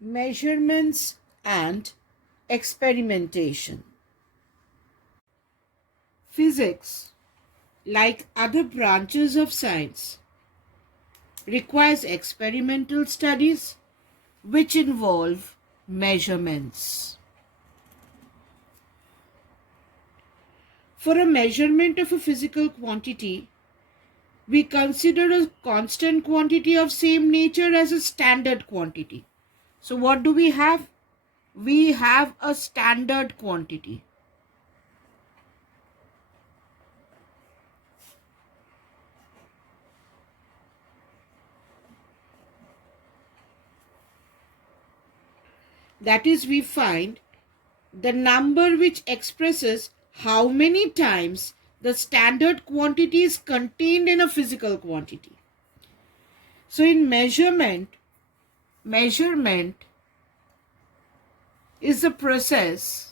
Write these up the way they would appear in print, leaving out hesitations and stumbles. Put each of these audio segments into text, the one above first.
Measurements and experimentation. Physics, like other branches of science, requires experimental studies which involve measurements. For a measurement of a physical quantity, we consider a constant quantity of same nature as a standard quantity. So what do we have? We have a standard quantity. That is, we find the number which expresses how many times the standard quantity is contained in a physical quantity. So in measurement is the process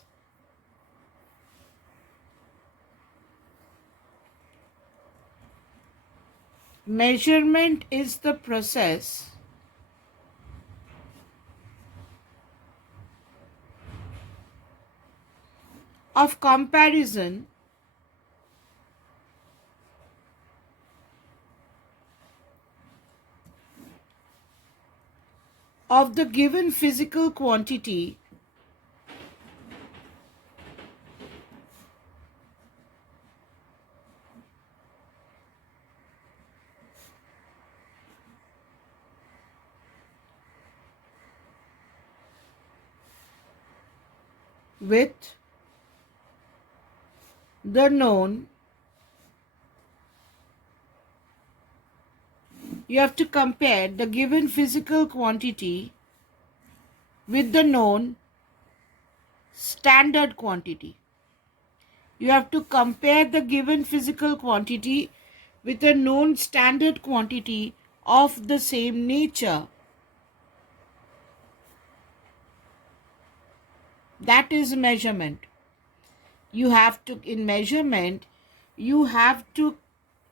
of comparison of the given physical quantity with the known. You have to compare the given physical quantity with the known standard quantity. You have to compare the given physical quantity with a known standard quantity of the same nature. That is measurement. In measurement, you have to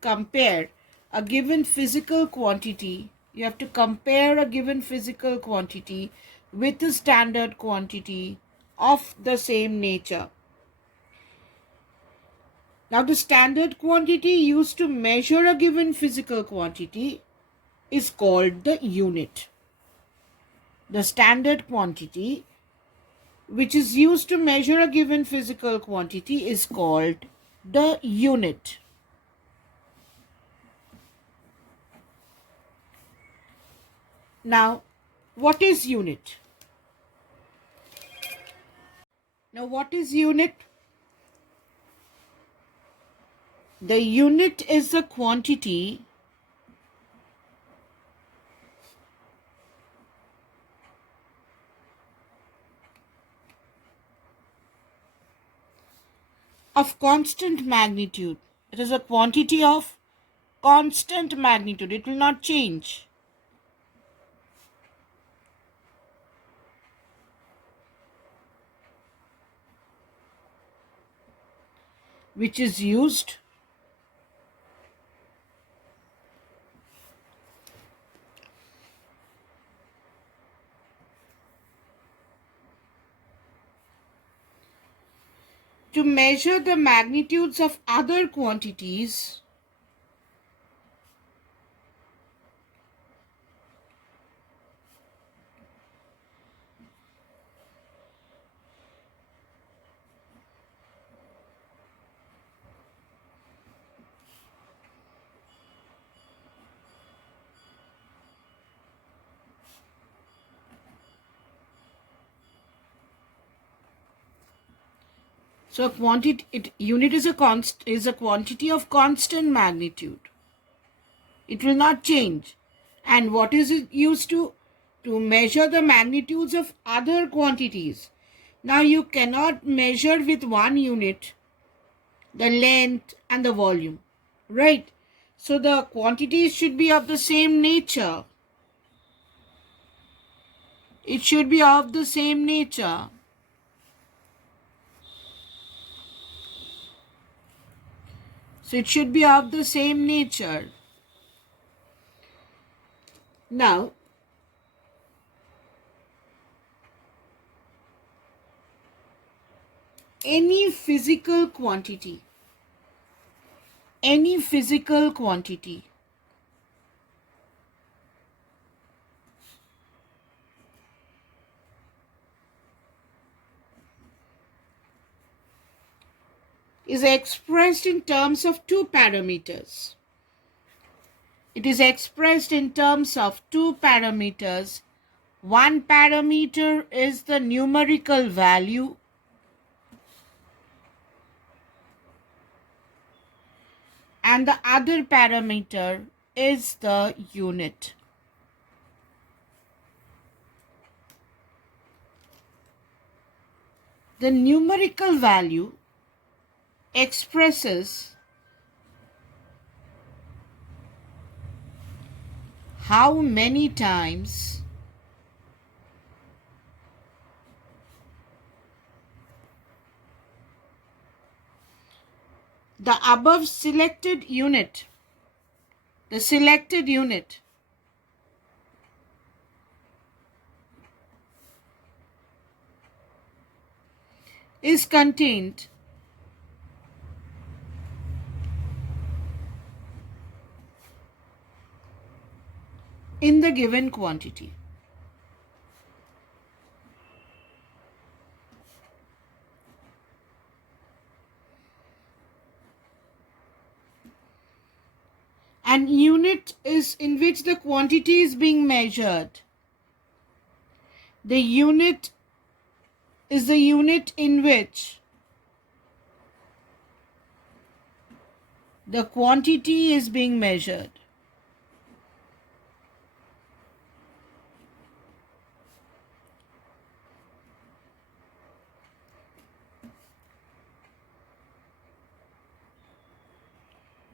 compare a given physical quantity. You have to compare a given physical quantity with a standard quantity of the same nature. Now, the standard quantity used to measure a given physical quantity is called the unit. The standard quantity which is used to measure a given physical quantity is called the unit. Now, what is unit? What is unit? The unit is the quantity of constant magnitude. It is a quantity of constant magnitude. It will not change. Which is used to measure the magnitudes of other quantities So unit is a quantity of constant magnitude. It will not change. And what is it used to? To measure the magnitudes of other quantities. Now you cannot measure with one unit the length and the volume, right? So the quantities should be of the same nature. It should be of the same nature. So it should be of the same nature. Now, any physical quantity is expressed in terms of two parameters. It is expressed in terms of two parameters. One parameter is the numerical value and the other parameter is the unit. The numerical value expresses how many times the above selected unit, the selected unit is contained in the given quantity. And unit is in which the quantity is being measured. The unit is the unit in which the quantity is being measured.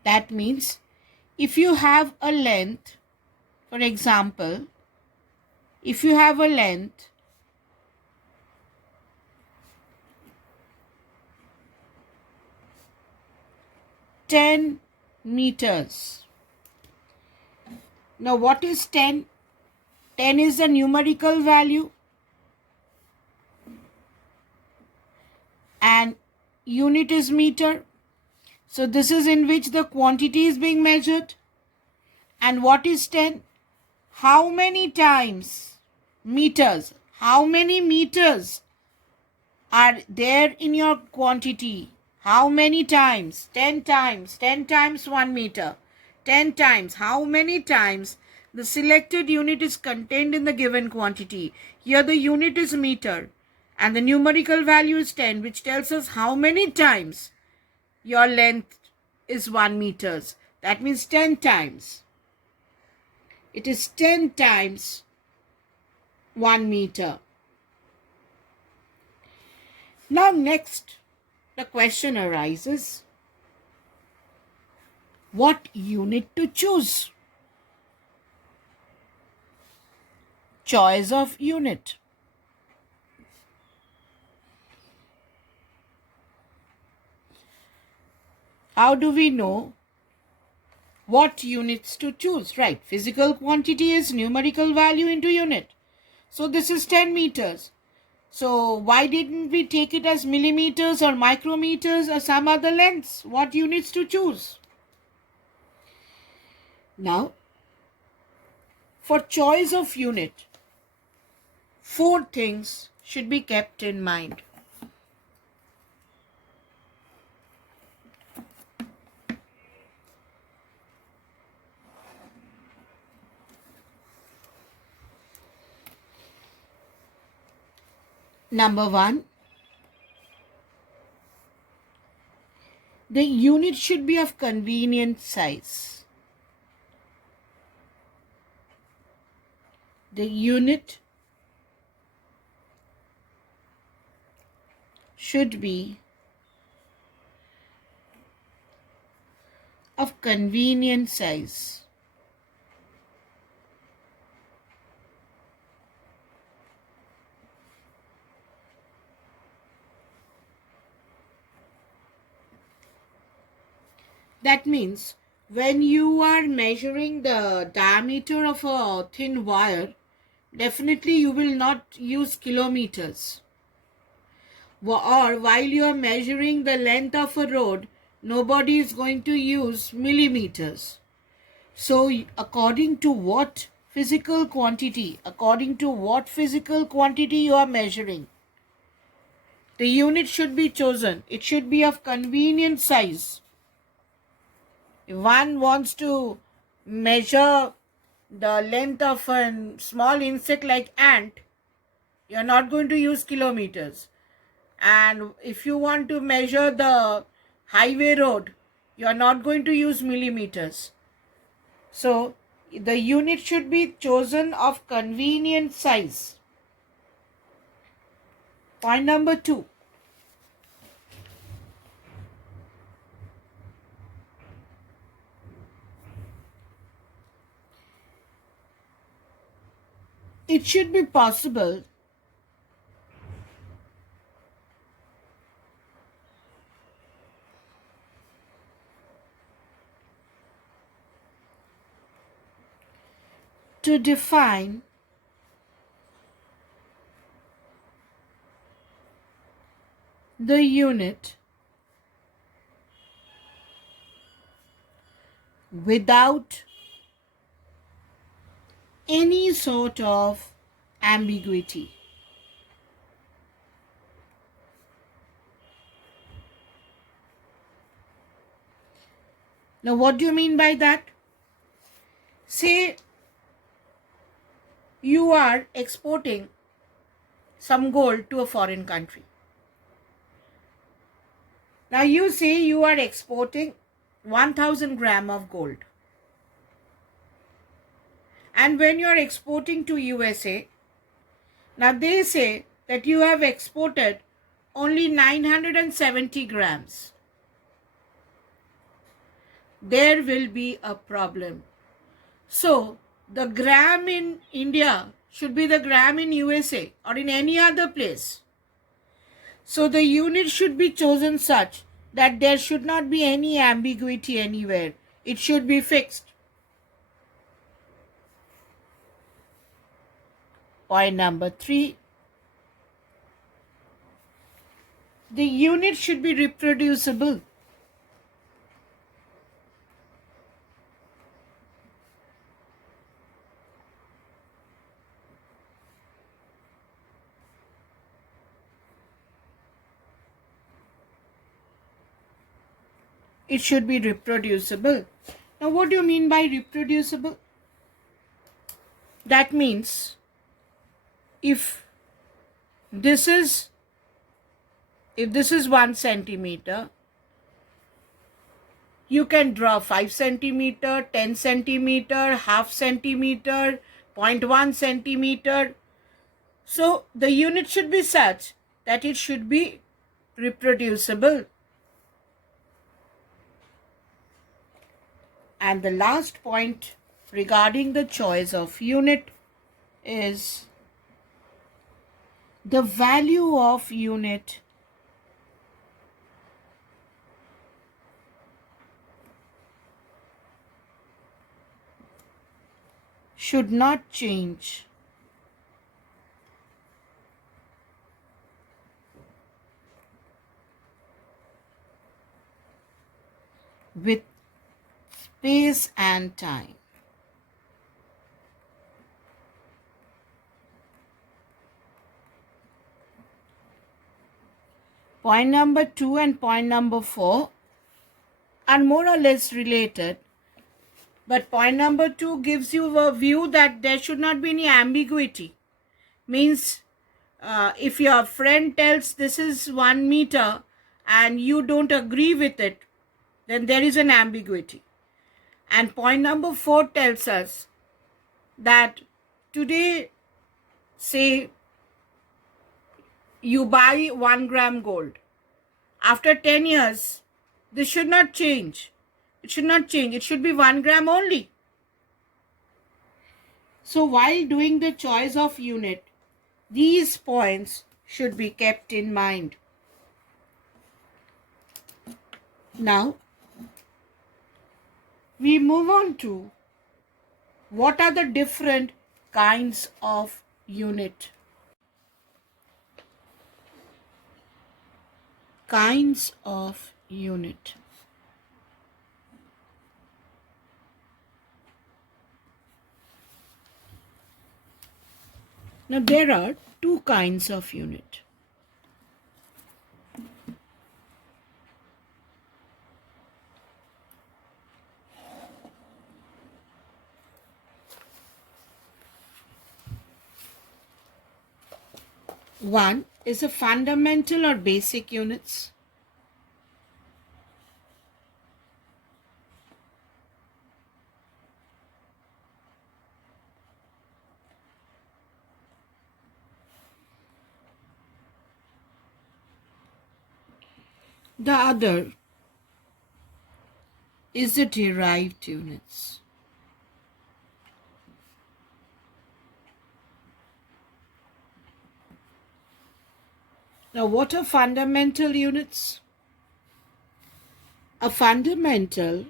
That means if you have a length, for example, if you have a length ten meters. Now what is 10? 10 is the numerical value and unit is meter. So this is in which the quantity is being measured. And what is 10? How many times meters? How many meters are there in your quantity? How many times? 10 times. 10 times 1 meter. 10 times. How many times the selected unit is contained in the given quantity? Here the unit is meter and the numerical value is 10, which tells us how many times your length is 1 meters. That means 10 times. It is 10 times 1 meter. Now next, the question arises, what unit to choose? Choice of unit. How do we know what units to choose? Right, physical quantity is numerical value into unit. So this is 10 meters. So why didn't we take it as millimeters or micrometers or some other lengths? What units to choose? Now, for choice of unit, 4 things should be kept in mind. Number 1, the unit should be of convenient size. The unit should be of convenient size. That means when you are measuring the diameter of a thin wire, definitely you will not use kilometers. Or while you are measuring the length of a road, nobody is going to use millimeters. So according to what physical quantity you are measuring, the unit should be chosen. It should be of convenient size. If one wants to measure the length of a small insect like ant, you are not going to use kilometers. And if you want to measure the highway road, you are not going to use millimeters. So the unit should be chosen of convenient size. Point number 2. It should be possible to define the unit without any sort of ambiguity. Now, what do you mean by that? Say you are exporting some gold to a foreign country. Now, you say you are exporting 1000 gram of gold. And when you are exporting to USA, now they say that you have exported only 970 grams. There will be a problem. So, the gram in India should be the gram in USA or in any other place. So, the unit should be chosen such that there should not be any ambiguity anywhere. It should be fixed. Point number 3. The unit should be reproducible. It should be reproducible. Now, what do you mean by reproducible? That means if this is 1 centimeter, you can draw 5 centimeter, 10 centimeter, half centimeter, 0.1 centimeter. So the unit should be such that it should be reproducible. And the last point regarding the choice of unit is the value of unit should not change with space and time. Point number 2 and point number 4 are more or less related, but point number 2 gives you a view that there should not be any ambiguity. Means if your friend tells this is 1 meter and you don't agree with it, then there is an ambiguity. And point number 4 tells us that today, say, you buy 1 gram gold. After 10 years, this should not change. It should not change. It should be 1 gram only. So while doing the choice of unit, these points should be kept in mind. Now, we move on to what are the different kinds of unit. kinds of unit. Now there are two kinds of unit. One is a fundamental or basic units. The other is the derived units. Now, what are fundamental units? A fundamental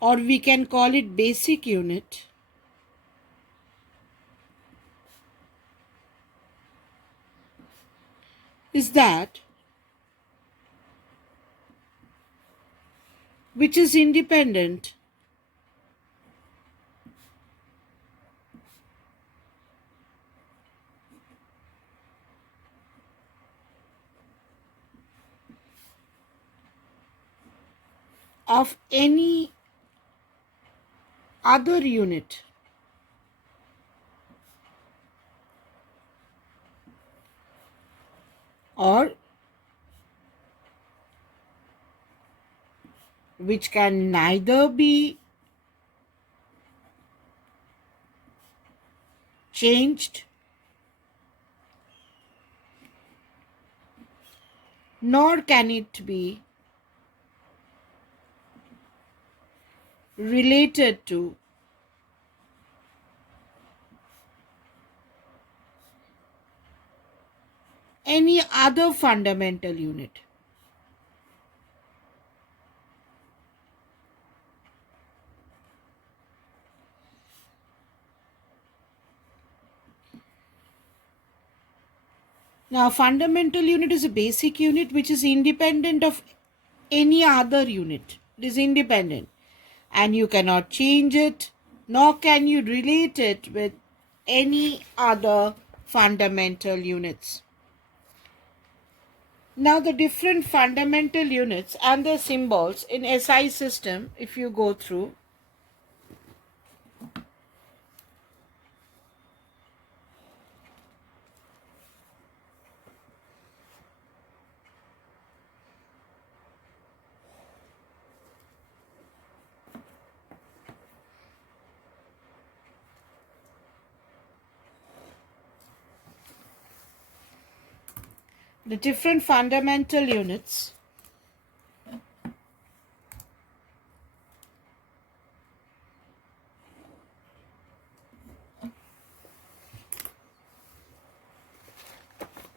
or we can call it basic unit is that which is independent of any other unit. Or which can neither be changed nor can it be related to any other fundamental unit. Now, fundamental unit is a basic unit which is independent of any other unit. It is independent and you cannot change it, nor can you relate it with any other fundamental units. Now, the different fundamental units and their symbols in SI system, if you go through, the different fundamental units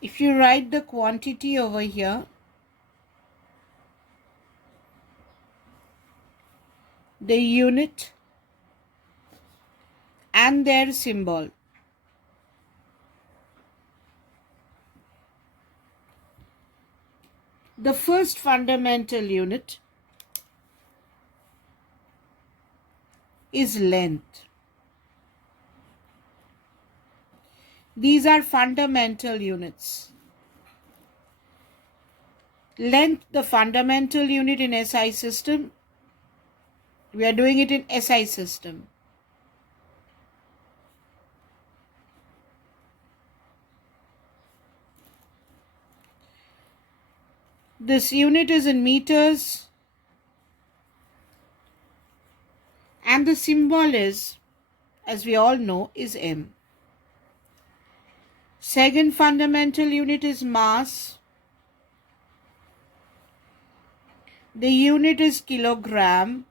if you write the quantity over here, the unit and their symbol, the first fundamental unit is length. These are fundamental units. Length, the fundamental unit in SI system. We are doing it in SI system. This unit is in meters and the symbol is, as we all know, is M. Second fundamental unit is mass. The unit is kilogram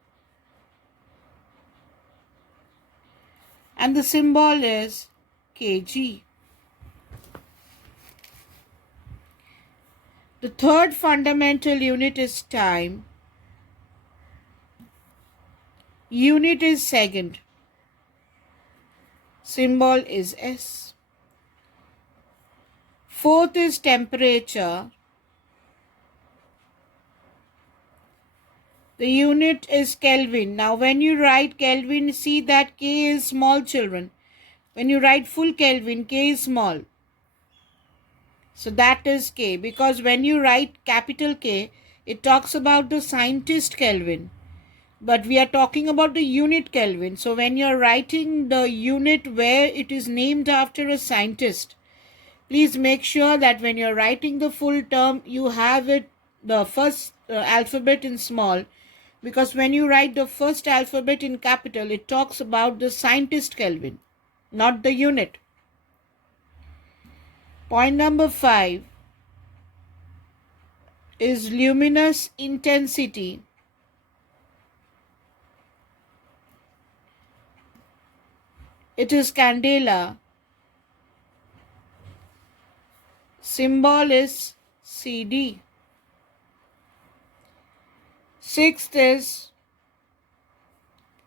and the symbol is kg. The third fundamental unit is time. Unit is second. Symbol is S. Fourth is temperature. The unit is Kelvin. Now when you write Kelvin, see that K is small, children. When you write full Kelvin, K is small. So that is K, because when you write capital K, it talks about the scientist Kelvin. But we are talking about the unit Kelvin. So when you're writing the unit where it is named after a scientist, please make sure that when you're writing the full term, you have it the first alphabet in small, because when you write the first alphabet in capital, it talks about the scientist Kelvin, not the unit. Point number 5 is luminous intensity. It is candela. Symbol is CD. Sixth is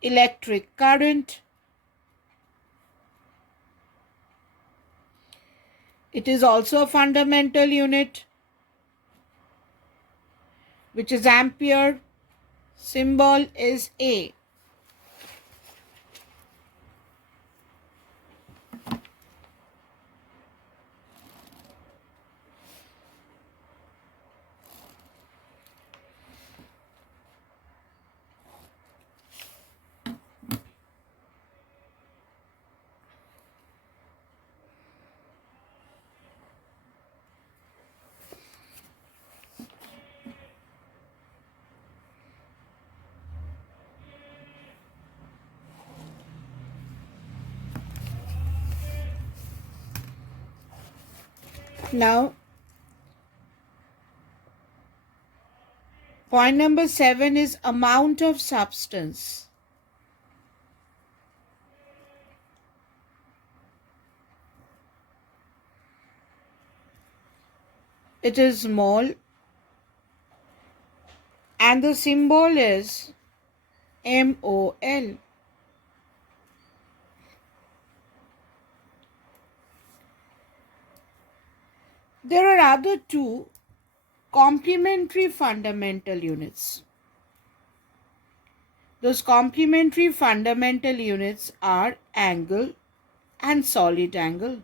electric current. It is also a fundamental unit, which is ampere. Symbol is A. Now, point number 7 is amount of substance. It is mole, and the symbol is MOL. There are other two complementary fundamental units. Those complementary fundamental units are angle and solid angle.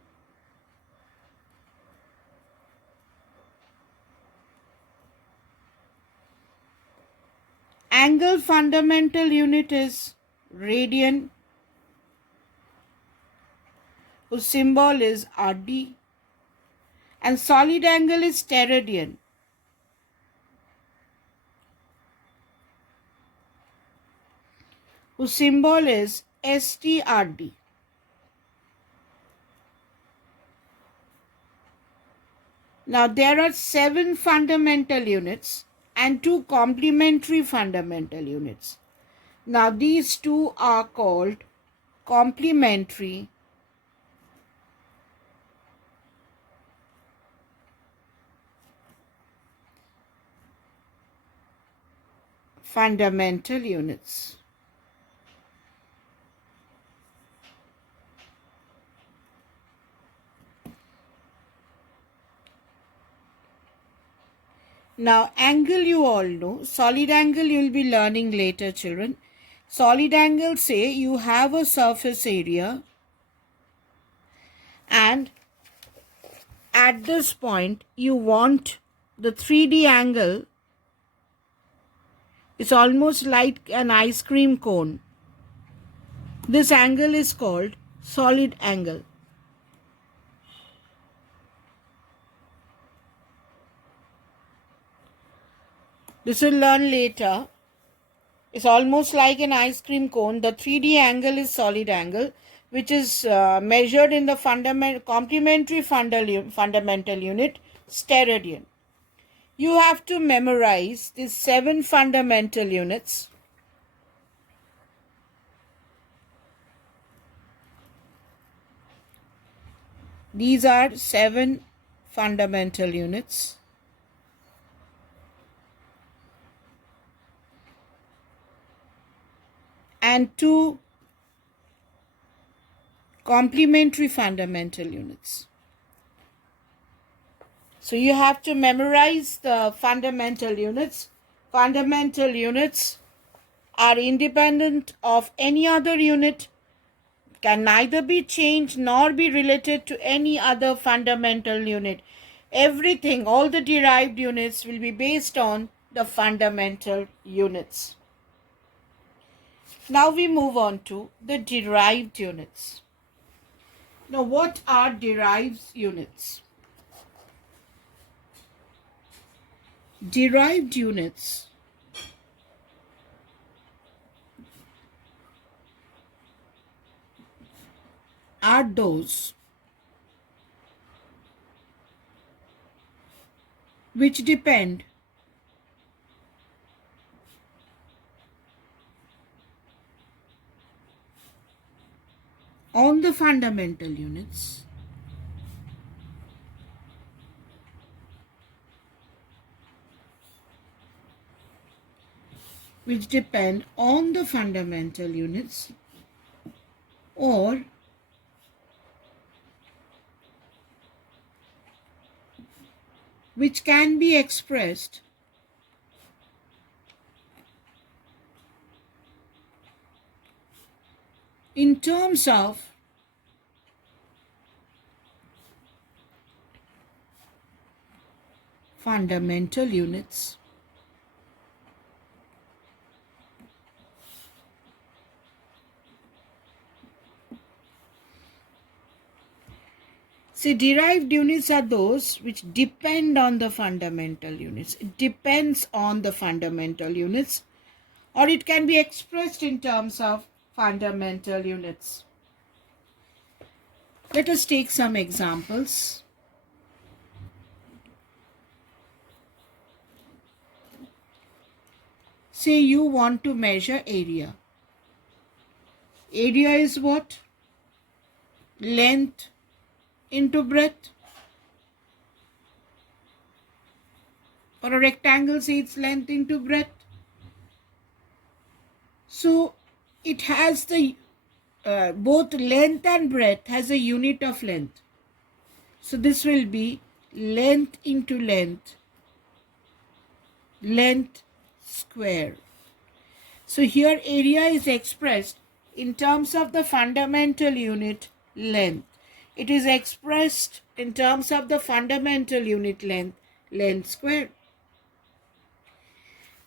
Angle fundamental unit is radian, whose symbol is RD, and solid angle is steradian, whose symbol is STRD. Now there are 7 fundamental units and 2 complementary fundamental units. Now these two are called complementary fundamental units. Now angle you all know. Solid angle you will be learning later, children. Solid angle, say you have a surface area and at this point you want the 3D angle. It's almost like an ice cream cone. This angle is called solid angle. This will learn later. It's almost like an ice cream cone. The 3D angle is solid angle, which is measured in the complementary fundamental unit, steradian. You have to memorize these 7 fundamental units. These are 7 fundamental units. And 2 complementary fundamental units. So you have to memorize the fundamental units. Fundamental units are independent of any other unit, can neither be changed nor be related to any other fundamental unit. Everything, all the derived units will be based on the fundamental units. Now we move on to the derived units. Now, what are derived units? Derived units are those which depend on the fundamental units which depend on the fundamental units or which can be expressed in terms of fundamental units. See, derived units are those which depend on the fundamental units. It depends on the fundamental units, or it can be expressed in terms of fundamental units. Let us take some examples. Say you want to measure area. Area is what? Length into breadth. For a rectangle, say its length into breadth. So it has the both length and breadth has a unit of length. So this will be length into length, length square. So here area is expressed in terms of the fundamental unit length. It is expressed in terms of the fundamental unit length, length square.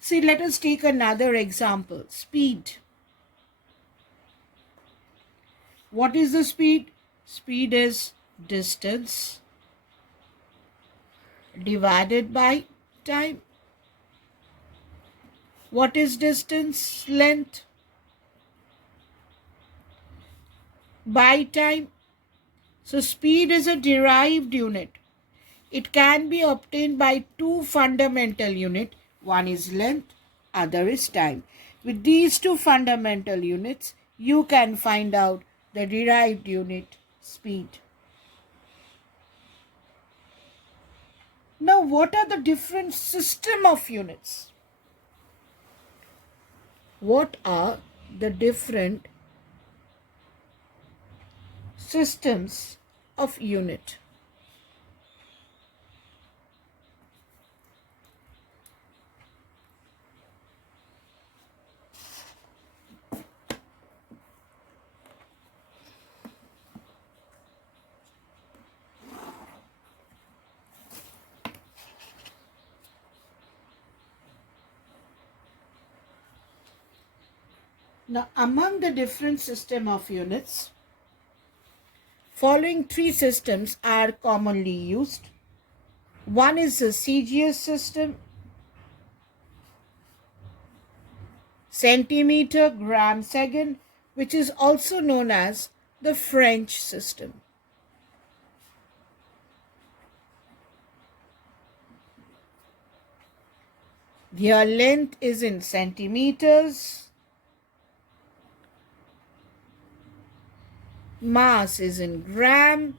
See, let us take another example. Speed. What is the speed? Speed is distance divided by time. What is distance? Length by time. So speed is a derived unit. It can be obtained by two fundamental units. One is length, other is time. With these two fundamental units, you can find out the derived unit speed. Now, what are the different system of units? What are the different systems of unit? Now, among the different system of units, following three systems are commonly used. One is the CGS system, centimeter, gram, second, which is also known as the French system. Their length is in centimeters, mass is in gram,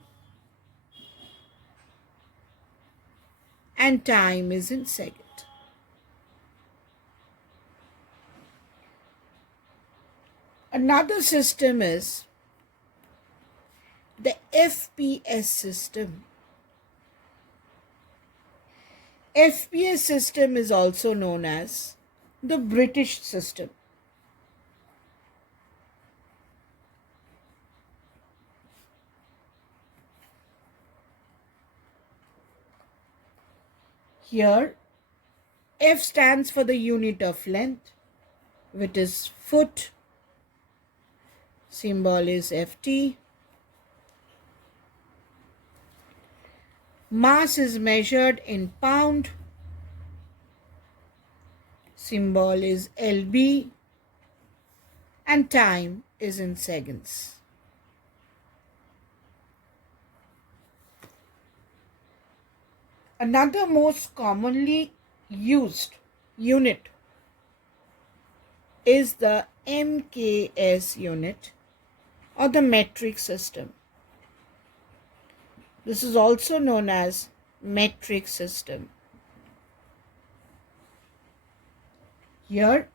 and time is in second. Another system is the FPS system. FPS system is also known as the British system. Here, F stands for the unit of length, which is foot. Symbol is FT. Mass is measured in pound. Symbol is LB. And time is in seconds. Another most commonly used unit is the MKS unit or the metric system. This is also known as metric system. Here,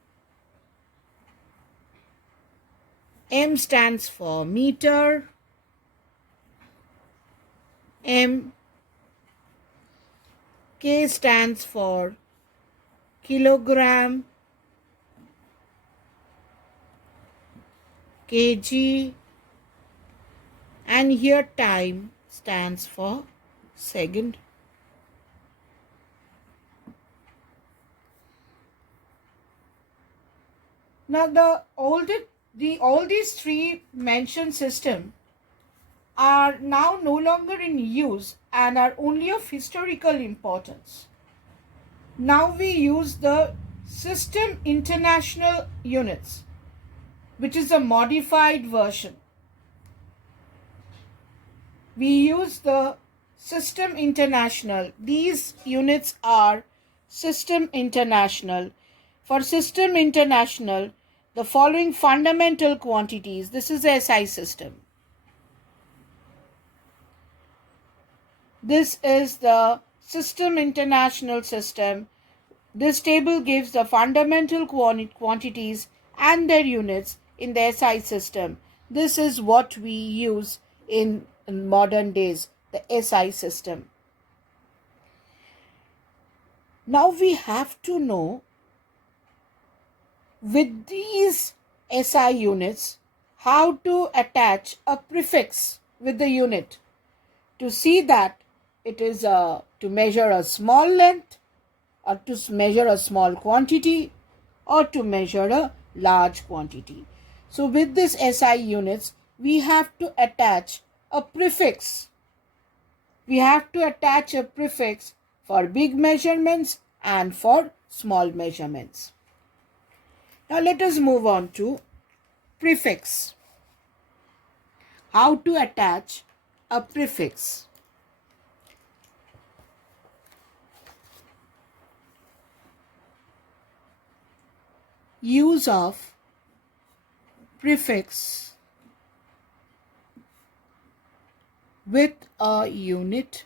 M stands for meter, M, K stands for kilogram, kg, and here time stands for second. Now all these three mentioned systems are now no longer in use and are only of historical importance. Now we use the System International Units, which is a modified version. We use the System International. These units are System International. For System International, the following fundamental quantities. This is the SI system. This is the System International system. This table gives the fundamental quantities and their units in the SI system. This is what we use in modern days, the SI system. Now we have to know with these SI units how to attach a prefix with the unit to see that it is to measure a small length or to measure a small quantity or to measure a large quantity. So with this SI units, we have to attach a prefix. We have to attach a prefix for big measurements and for small measurements. Now let us move on to prefix. How to attach a prefix. Use of prefix with a unit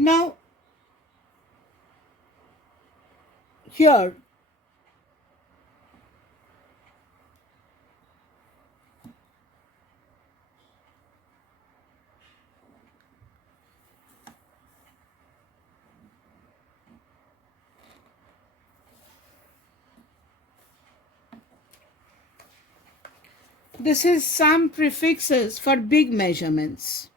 Now, here this is some prefixes for big measurements.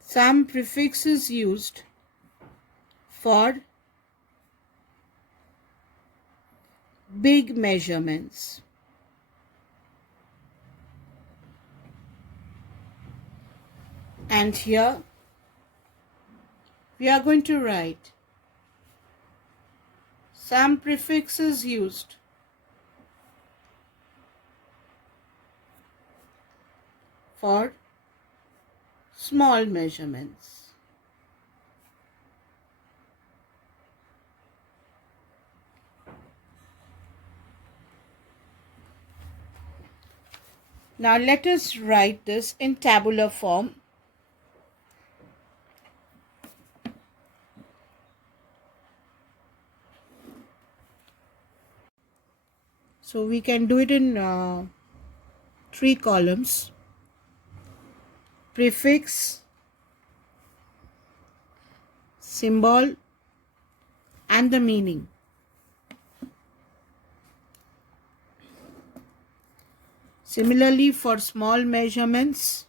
Some prefixes used for big measurements. And here we are going to write some prefixes used for small measurements. Now let us write this in tabular form. So we can do it in 3 columns: prefix, symbol, and the meaning. Similarly, for small measurements,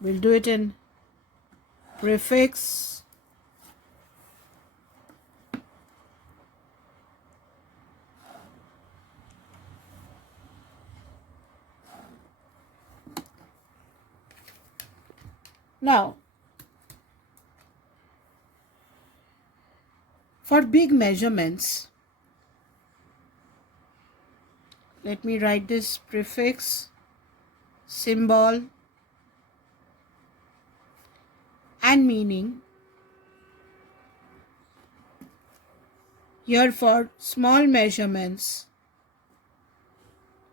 we'll do it in prefix, now for big measurements, let me write this: prefix, symbol, and meaning. Here for small measurements,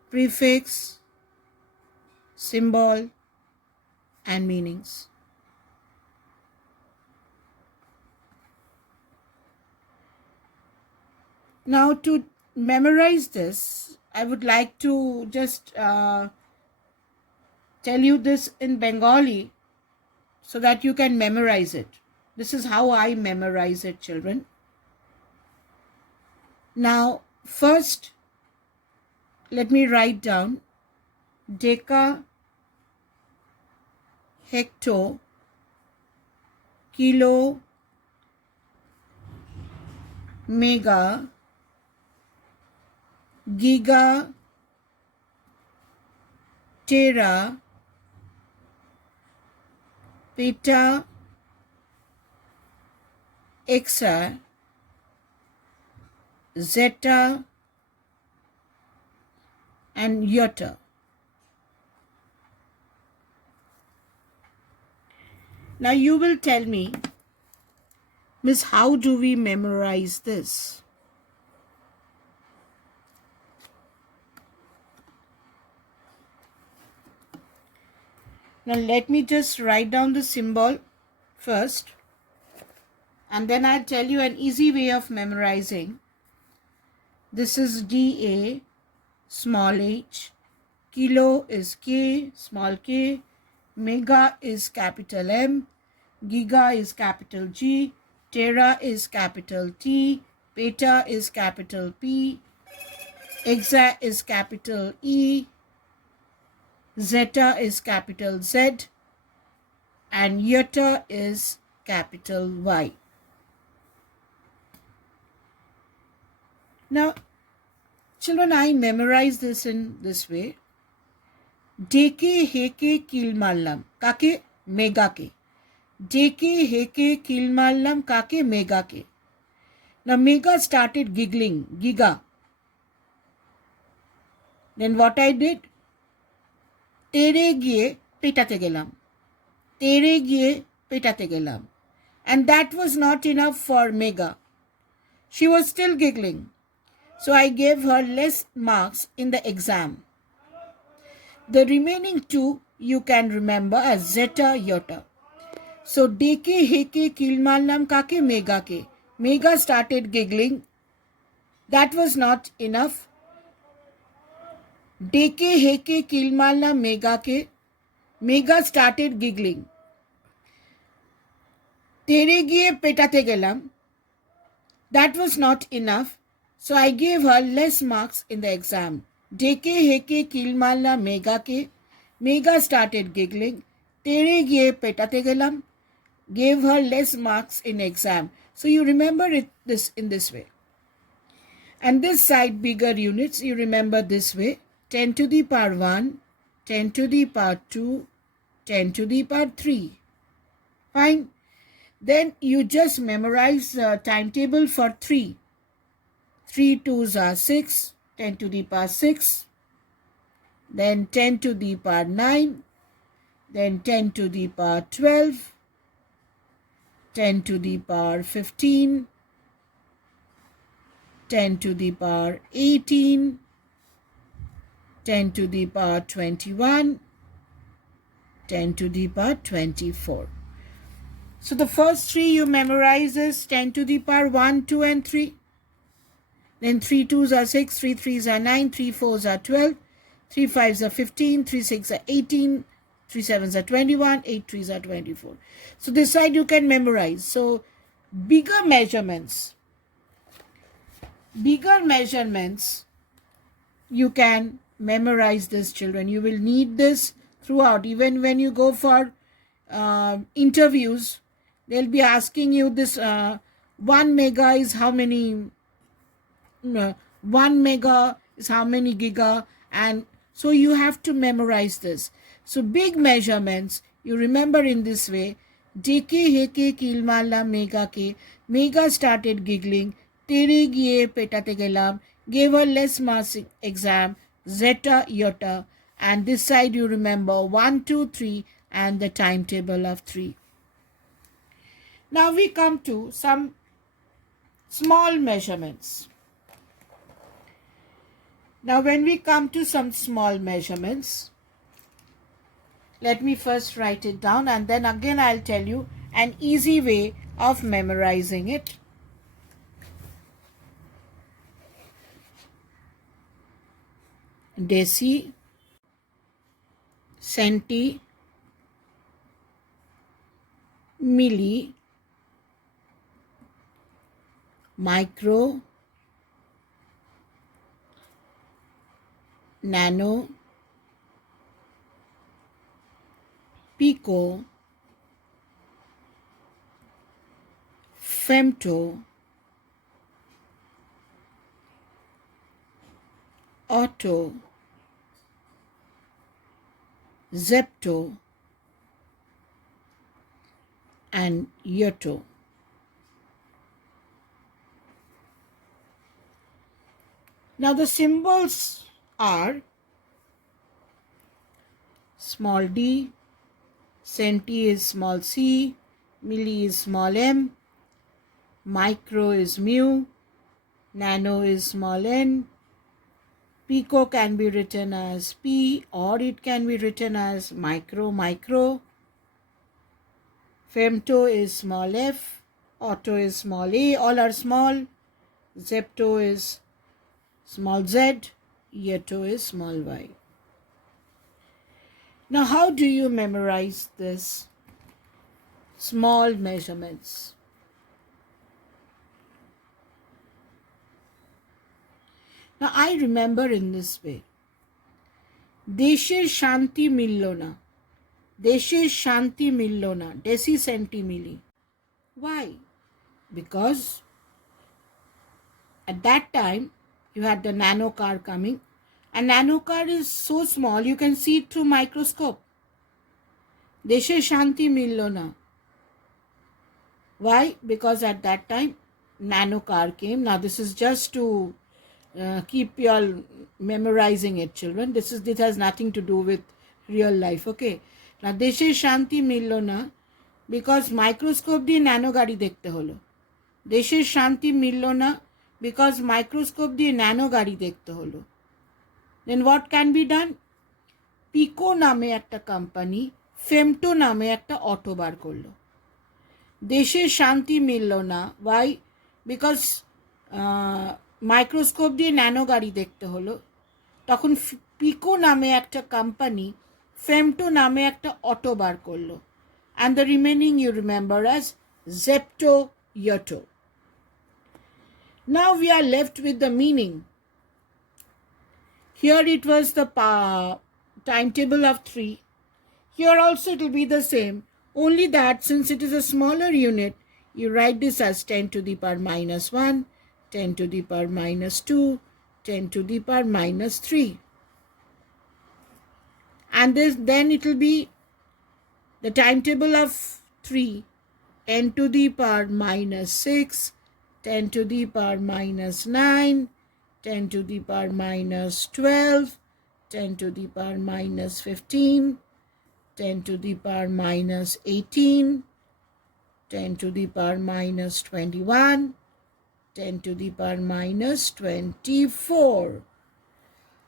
prefix, symbol, and meanings. Now to memorize this, I would like to just tell you this in Bengali so that you can memorize it. This is how I memorize it, children. Now, first, let me write down deca, hecto, kilo, mega, giga, tera, peta, exa, zeta, and iota. Now you will tell me, Miss, how do we memorize this? Now let me just write down the symbol first, and then I'll tell you an easy way of memorizing. This is DA, small h, kilo is K, small k, mega is capital M, giga is capital G, tera is capital T, peta is capital P, exa is capital E, zeta is capital Z, and iota is capital Y. Now, children, I memorize this in this way. Deke heke kil marlam. Kake? Mega ke. Deke heke kil marlam. Kake? Mega ke. Now, mega started giggling. Giga. Then what I did? Tere giye petate gelam. Tere giye petate gelam. And that was not enough for mega. She was still giggling. So I gave her less marks in the exam. The remaining two you can remember as zeta, iota. So deke, heke, kilmalnam, kake, mega ke. Mega started giggling. That was not enough. Deke, heke, kilmalnam, mega ke. Mega started giggling. Tere giye petate gelam. That was not enough. So I gave her less marks in the exam. Deke heke kilmala mega ke. Mega started giggling. Tere giye petate gelam. Gave her less marks in exam. So you remember it this in this way. And this side bigger units you remember this way. 10 to the power 1, 10 to the power 2, 10 to the power 3. Fine. Then you just memorize timetable for 3. 3 2s are 6, 10 to the power 6, then 10 to the power 9, then 10 to the power 12, 10 to the power 15, 10 to the power 18, 10 to the power 21, 10 to the power 24. So the first three you memorize is 10 to the power 1, 2 and 3. Then 3 2s are 6, 3 3s are 9, 3 4s are 12, 3 5s are 15, 3 6 are 18, 3 7s are 21, 8 3s are 24. So this side you can memorize. So bigger measurements, you can memorize this, children. You will need this throughout. Even when you go for interviews, they'll be asking you this 1 mega is how many 1 mega is how many giga, and so you have to memorize this. So big measurements you remember in this way. Deke heke kilmala mega ke, mega started giggling, tere giye petate gelam, gave a less mass exam, zeta iota, and this side you remember 1 2 3 and the timetable of 3. Now we come to some small measurements. Now when we come to some small measurements, let me first write it down and then again I'll tell you an easy way of memorizing it. Deci, centi, milli, micro, nano, pico, femto, otto, zepto, and ioto. Now the symbols are small d, centi is small c, milli is small m, micro is mu, nano is small n, pico can be written as p or it can be written as micro, femto is small f, otto is small a, all are small, zepto is small z, ioto is small y. Now how do you memorize this small measurements? Now I remember in this way. Deshe shanti millona. Deshe shanti millona. Deci centi milli. Why? Because at that time you had the nano car coming. A nano car is so small you can see it through microscope. Deshe shanti millona. Why? Because at that time nano car came. Now this is just to keep you all memorizing it, children. This has nothing to do with real life. Okay. Now deshe shanti millona because microscope diye nano gari dekhte holo. Deshe shanti millona because microscope diye nano gari dekhte holo. Then what can be done? Pico name ekta company, femto name ekta auto bar korlo. Deshe shanti millona. Why? Because microscope দিয়ে nano গাড়ি দেখতে হলো, তখন পিকো নামে একটা company femto নামে একটা auto বার করলো, and the remaining you remember as zepto ioto. Now we are left with the meaning. Here it was the timetable of 3. Here also it will be the same, only that since it is a smaller unit, you write this as 10 to the power minus 1, 10 to the power minus 2, 10 to the power minus 3. And then it will be the timetable of 3, 10 to the power minus 6, 10 to the power minus 9, 10 to the power minus 12, 10 to the power minus 15, 10 to the power minus 18, 10 to the power minus 21, 10 to the power minus 24.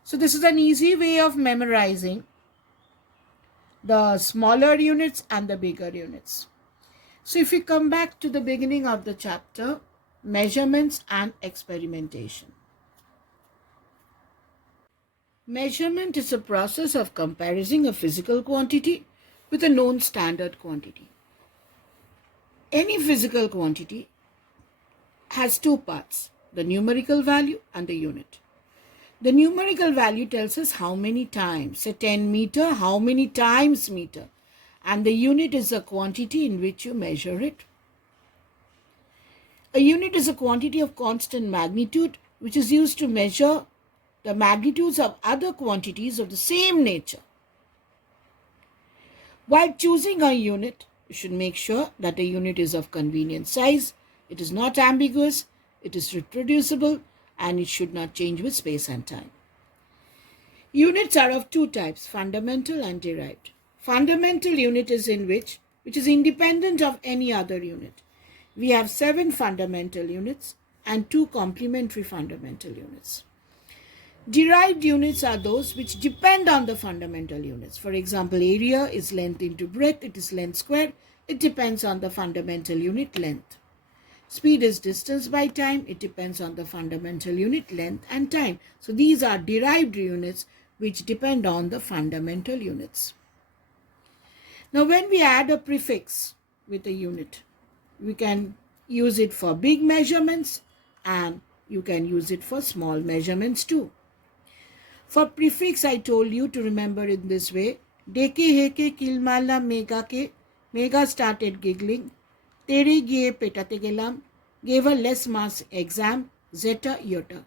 So this is an easy way of memorizing the smaller units and the bigger units. So if we come back to the beginning of the chapter, measurements and experimentation. Measurement is a process of comparing a physical quantity with a known standard quantity. Any physical quantity has two parts, the numerical value and the unit. The numerical value tells us how many times, say 10 meter, how many times meter, and the unit is a quantity in which you measure it. A unit is a quantity of constant magnitude which is used to measure the magnitudes of other quantities of the same nature. While choosing a unit, you should make sure that the unit is of convenient size, it is not ambiguous, it is reproducible, and it should not change with space and time. Units are of two types, fundamental and derived. Fundamental unit is which is independent of any other unit. We have 7 fundamental units and 2 complementary fundamental units. Derived units are those which depend on the fundamental units. For example, area is length into breadth, it is length squared. It depends on the fundamental unit length. Speed is distance by time. It depends on the fundamental unit length and time. So these are derived units which depend on the fundamental units. Now when we add a prefix with a unit, we can use it for big measurements and you can use it for small measurements too. For prefix, I told you to remember in this way. Deke heke kilmala mega ke, mega started giggling. Tere giye petate gelam, gave a less mass exam, zeta iota.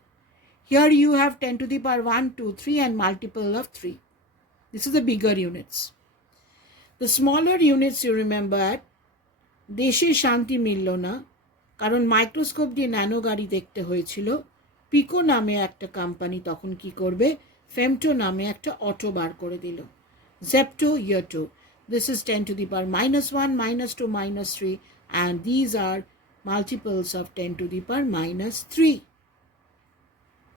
Here you have 10 to the power 1, 2, 3 and multiple of 3. This is the bigger units. The smaller units you remember at দেশে শান্তি মিলল না কারণ microscope দিয়ে nano গাড়ি দেখতে হয়েছিল পিকো নামে একটা কোম্পানি তখন কি করবে ফেমটো নামে একটা অটো বার করে দিল Zepto ইয়োটো this is 10 to the power minus 1 minus 2 minus 3 and these are multiples of 10 to the power minus 3.